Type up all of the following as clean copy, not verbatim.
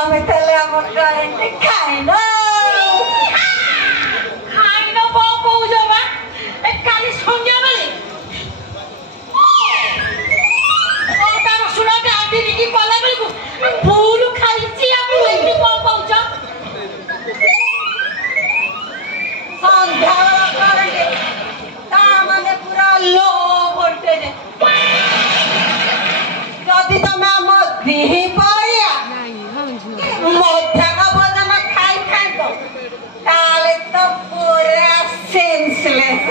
আমি তাহলে আমার কারেন্টে খাই না বউ বউ যাবা কালি সন্ধ্যা বেলে তার শোনাতে আদি দিদি পলা বেলকু ভুল খাইছি আমি এমনি বউ বউ যা সন্ধ্যা কারেন্টে তা মানে পুরা লো ভোল্টেজ যদি তুমি আমার দিহি পারিয়া মধ্যাহ্ন ভোজন খাই খাই তো তাহলে তো পুরা সেন্সলেস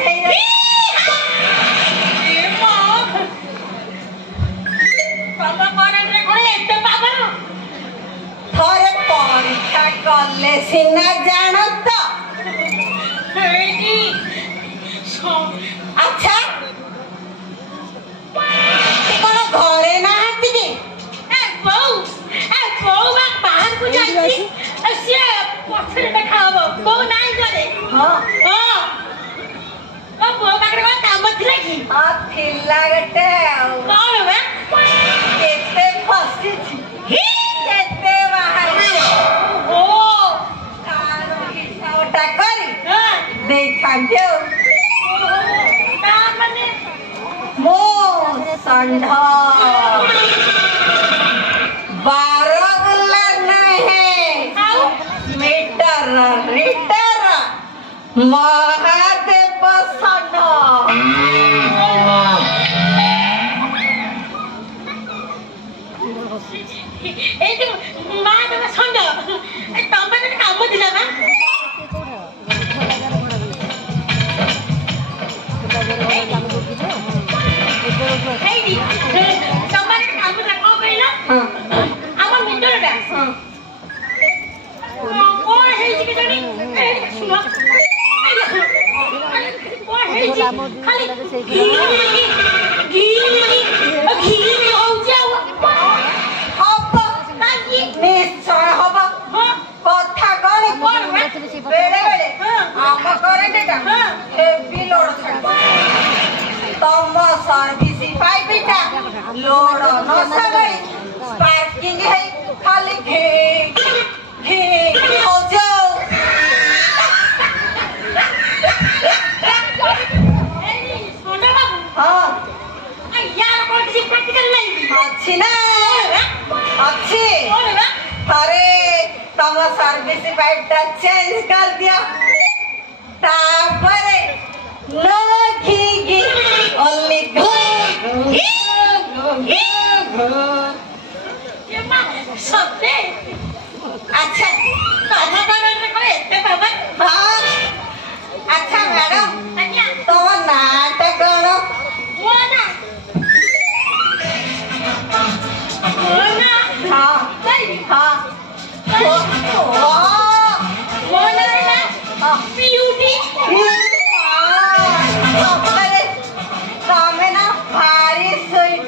থরে পরীক্ষা করলে সিনা জান তো আচ্ছা কোন ঘরে না হাতি কি বউ বাহারକୁ ଯାଇଛି ସିଏ ପଛରେ ଦେଖା ହବ ବୋଉ ନାଇଁ ଘରେ ବୋଉ ପାଖରେ କଣ କାମ ଥିଲା କି ଥିଲା ଗୋଟେ ଆଉ କଣ ବା କେତେ ଫସିଛି କେତେ ବାହାରିଛି ତାର ହିସାବଟା କରି ଦେଇଥାନ୍ତି ଆଉ ତାମାନେ ମୋ ଷଣ୍ଢ बारगुला नहीं मीटर रीटर महादेव षण्ढ महादेव षण्ढ तम काम दिला ना तम सर्विस पाइबेटा लोड न सगई पार्किंग है खाली घे घे हो जाओ हां यार कोन किसी प्रैक्टिकल नहीं अच्छी ना अच्छी अरे तम सर्विस पाइपटा चेंज कर दिया तापरे नो घी घी ओनली घो ये मां सत्य अच्छा कथा करने को एते बाबा हां अच्छा मैडम अच्छा तो नाटक करो वो ना हां हां वो ना ब्यूटी भारी स्वीट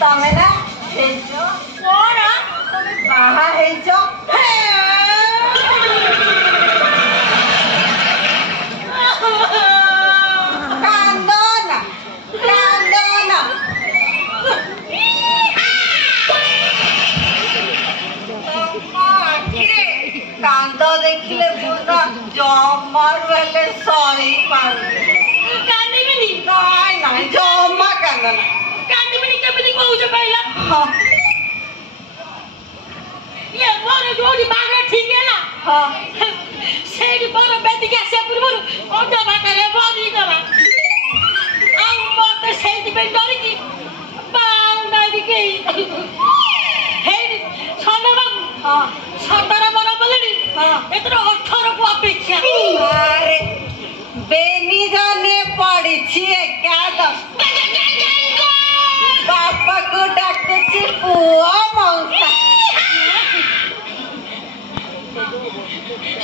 तमें ना बाहा कांदना कांदना कांद देखिले पूरा जमार वाले सॉरी पार कांदी में नहीं नहीं जमा कांदना कांदी में नहीं कभी नहीं बहु जो कहला हाँ ये बोलो जोड़ी बागरा ठीक है ना हाँ सेडी बोलो बेटी क्या से पूरी बोलो और जमा करे बोली करा अब बोलते सेडी पे डरी की बाउंडा दी गई हे छोटा बाबू हाँ छोटा बड़ा बोलनी हाँ इतना 18 को अपेक्षा अरे बेनी जाने पड़ी थी क्या दस बापा को डॉक्टर से पुआ मौसा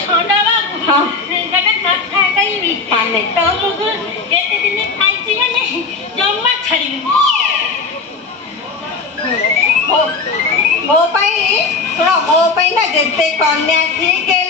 छोटा बाबू हाँ जगह कथा कहीं भी पाने तो मुझे कहते दिन खाई थी ना नहीं जम्मा छड़ी ମୋ ପାଇଁ ଶୁଣ ମୋ ପାଇଁ ନା ଯେତେ କନ୍ୟା ଠିକ